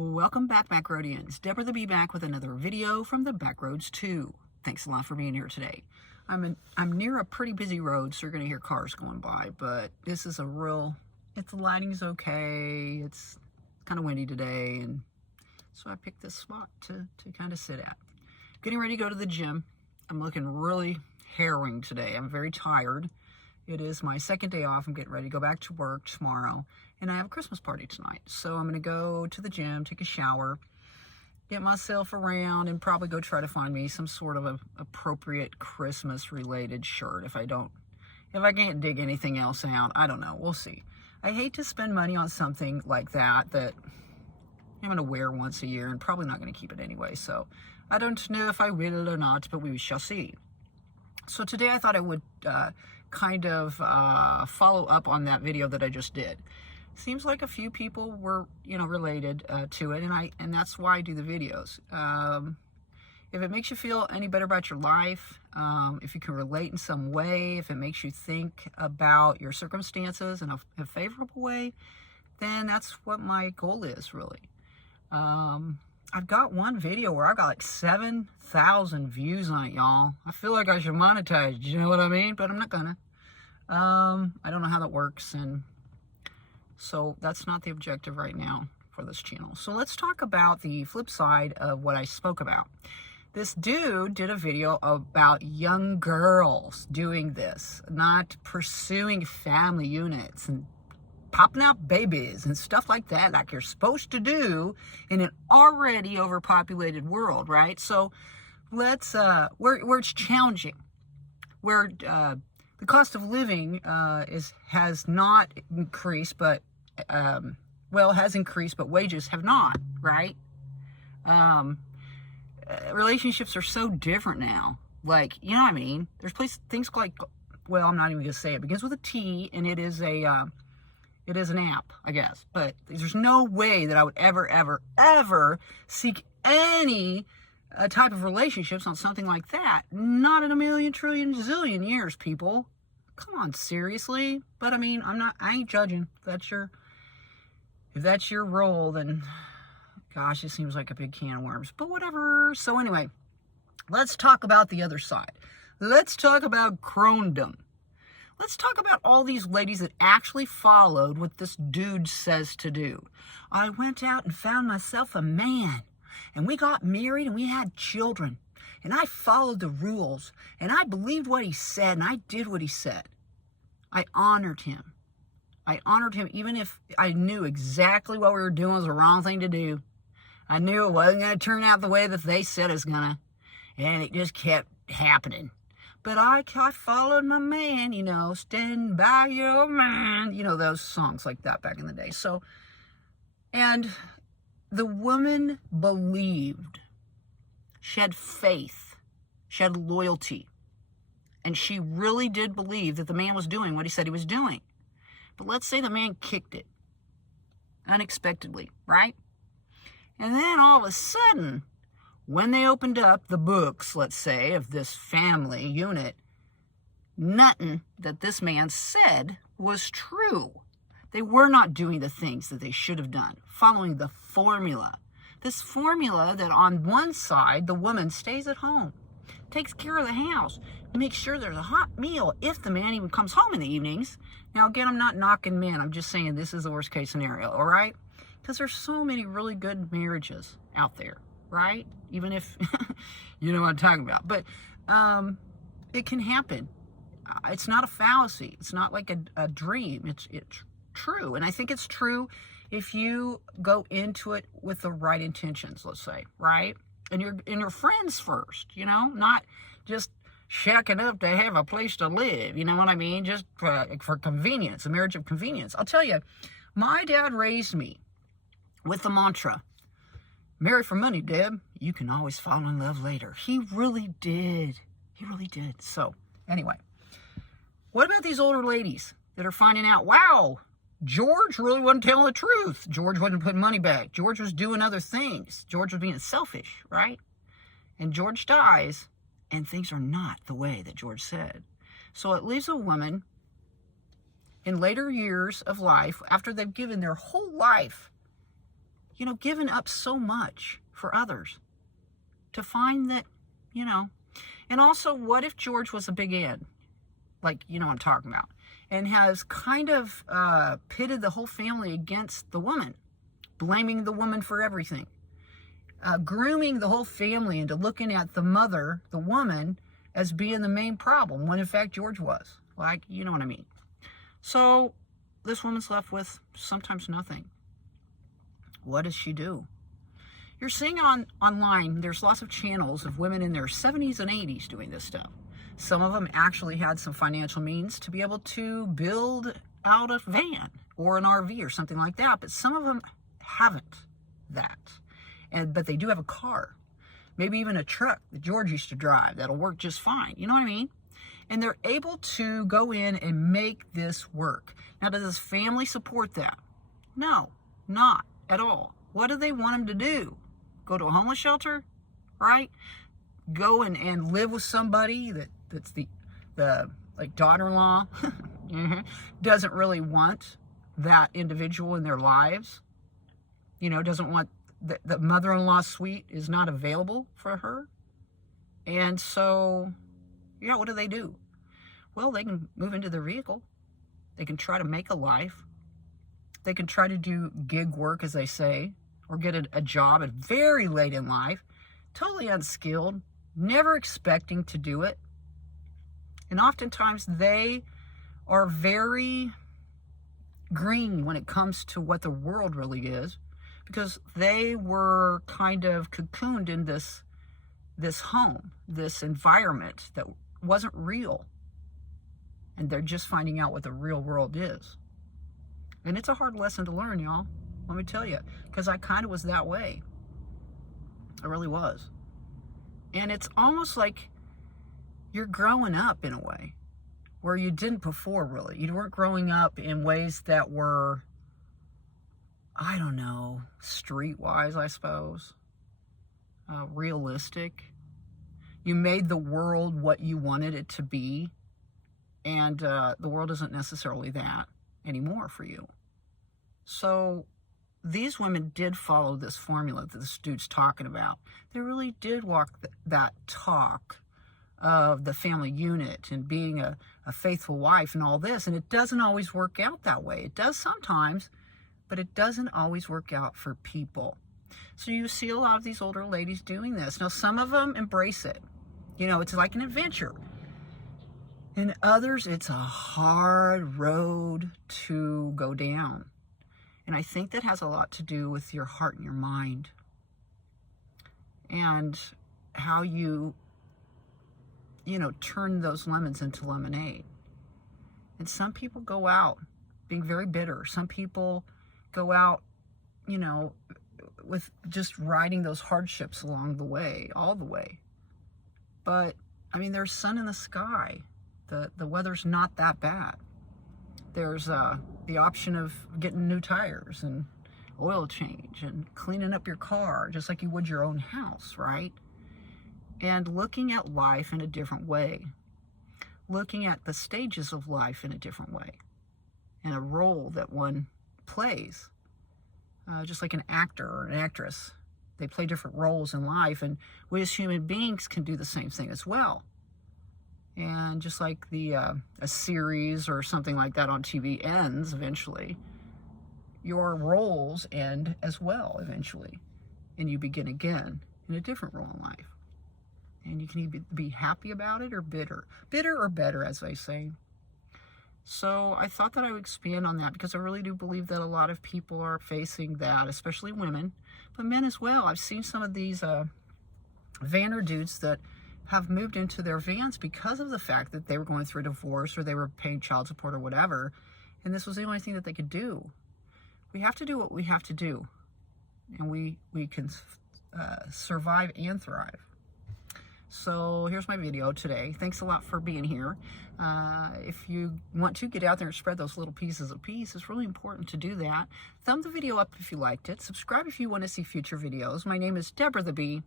Welcome back, Backroadians. Deborah the Bee back with another video from the Backroads 2. Thanks a lot for being here today. I'm near a pretty busy road, so you're going to hear cars going by, but this is the lighting's okay. It's kind of windy today, and so I picked this spot to kind of sit at. Getting ready to go to the gym. I'm looking really harrowing today. I'm very tired. It is my second day off. I'm getting ready to go back to work tomorrow, and I have a Christmas party tonight. So I'm going to go to the gym, take a shower, get myself around, and probably go try to find me some sort of a appropriate Christmas-related shirt. If I can't dig anything else out, I don't know. We'll see. I hate to spend money on something like that I'm going to wear once a year and probably not going to keep it anyway. So I don't know if I will or not, but we shall see. So today I thought I would follow up on that video that I just did. Seems like a few people were, related to it, and that's why I do the videos. If it makes you feel any better about your life, if you can relate in some way, if it makes you think about your circumstances in a favorable way, then that's what my goal is, really. I've got one video where I got like 7,000 views on it, y'all. I feel like I should monetize, you know what I mean? But I'm not gonna. I don't know how that works, and so that's not the objective right now for this channel. So let's talk about the flip side of what I spoke about. This dude did a video about young girls doing this, not pursuing family units and popping out babies and stuff like that, like you're supposed to do in an already overpopulated world, right? So let's, where it's challenging, where the cost of living has not increased, but, has increased, but wages have not, right? Relationships are so different now. Like, you know what I mean? There's things like, I'm not even going to say it. It begins with a T, and it is an app, I guess. But there's no way that I would ever seek any type of relationships on something like that. Not in a million, trillion, zillion years, people. Come on, seriously? But I mean, I ain't judging. If that's your role, then gosh, it seems like a big can of worms. But whatever. So anyway, let's talk about the other side. Let's talk about crondom. Let's talk about all these ladies that actually followed what this dude says to do. I went out and found myself a man, and we got married and we had children, and I followed the rules, and I believed what he said, and I did what he said. I honored him. Even if I knew exactly what we were doing was the wrong thing to do. I knew it wasn't going to turn out the way that they said it was going to, and it just kept happening. But I followed my man, stand by your man, those songs like that back in the day. So, and the woman believed, she had faith, she had loyalty, and she really did believe that the man was doing what he said he was doing. But let's say the man kicked it unexpectedly, right? And then all of a sudden, when they opened up the books, let's say, of this family unit, nothing that this man said was true. They were not doing the things that they should have done, following the formula. This formula that on one side, the woman stays at home, takes care of the house, makes sure there's a hot meal if the man even comes home in the evenings. Now, again, I'm not knocking men. I'm just saying this is the worst case scenario, all right? Because there's so many really good marriages out there. Right? Even if, you know what I'm talking about. But it can happen. It's not a fallacy. It's not like a dream. It's true. And I think it's true if you go into it with the right intentions, let's say, right? And your friends first, not just shacking up to have a place to live. You know what I mean? Just for convenience, a marriage of convenience. I'll tell you, my dad raised me with the mantra, marry for money, Deb. You can always fall in love later. He really did. He really did. So, anyway. What about these older ladies that are finding out, wow, George really wasn't telling the truth. George wasn't putting money back. George was doing other things. George was being selfish, right? And George dies, and things are not the way that George said. So it leaves a woman in later years of life, after they've given their whole life you know, given up so much for others to find that, you know. And also, what if George was a big N? Like, you know what I'm talking about. And has kind of pitted the whole family against the woman, blaming the woman for everything. Grooming the whole family into looking at the mother, the woman, as being the main problem, when in fact George was. Like, you know what I mean. So this woman's left with sometimes nothing. What does she do? You're seeing online, there's lots of channels of women in their 70s and 80s doing this stuff. Some of them actually had some financial means to be able to build out a van or an RV or something like that, but some of them haven't that. But they do have a car, maybe even a truck that George used to drive that'll work just fine. You know what I mean? And they're able to go in and make this work. Now, does this family support that? No, not at all. What do they want them to do? Go to a homeless shelter, right? Go and live with somebody that's the like daughter-in-law doesn't really want that individual in their lives. You know, doesn't want the mother-in-law suite is not available for her. And so, yeah, what do? Well, they can move into their vehicle. They can try to make a life. They can try to do gig work, as they say, or get a job at very late in life, totally unskilled, never expecting to do it. And oftentimes they are very green when it comes to what the world really is, because they were kind of cocooned in this home, this environment that wasn't real. And they're just finding out what the real world is. And it's a hard lesson to learn, y'all. Let me tell you, because I kind of was that way. I really was. And it's almost like you're growing up in a way where you didn't before, really. You weren't growing up in ways that were, I don't know, streetwise, I suppose, realistic. You made the world what you wanted it to be, and the world isn't necessarily that anymore for you. So these women did follow this formula that this dude's talking about. They really did walk that talk of the family unit and being a faithful wife and all this, and it doesn't always work out that way. It does sometimes, but it doesn't always work out for people. So you see a lot of these older ladies doing this. Now, some of them embrace it. You know, it's like an adventure. In others, it's a hard road to go down. And I think that has a lot to do with your heart and your mind. And how you turn those lemons into lemonade. And some people go out being very bitter. Some people go out, with just riding those hardships along the way, all the way. But, I mean, there's sun in the sky. The weather's not that bad. There's the option of getting new tires and oil change and cleaning up your car just like you would your own house, right? And looking at life in a different way. Looking at the stages of life in a different way. And a role that one plays. Just like an actor or an actress. They play different roles in life, and we as human beings can do the same thing as well. And just like a series or something like that on TV ends eventually, your roles end as well eventually. And you begin again in a different role in life. And you can either be happy about it or bitter. Bitter or better, as they say. So I thought that I would expand on that, because I really do believe that a lot of people are facing that, especially women, but men as well. I've seen some of these vanner dudes that have moved into their vans because of the fact that they were going through a divorce or they were paying child support or whatever, and this was the only thing that they could do. We have to do what we have to do, and we can survive and thrive. So here's my video today. Thanks a lot for being here. If you want to get out there and spread those little pieces of peace, it's really important to do that. Thumb the video up if you liked it. Subscribe if you want to see future videos. My name is Deborah the Bee.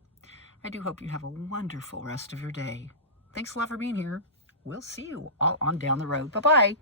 I do hope you have a wonderful rest of your day. Thanks a lot for being here. We'll see you all on down the road. Bye-bye.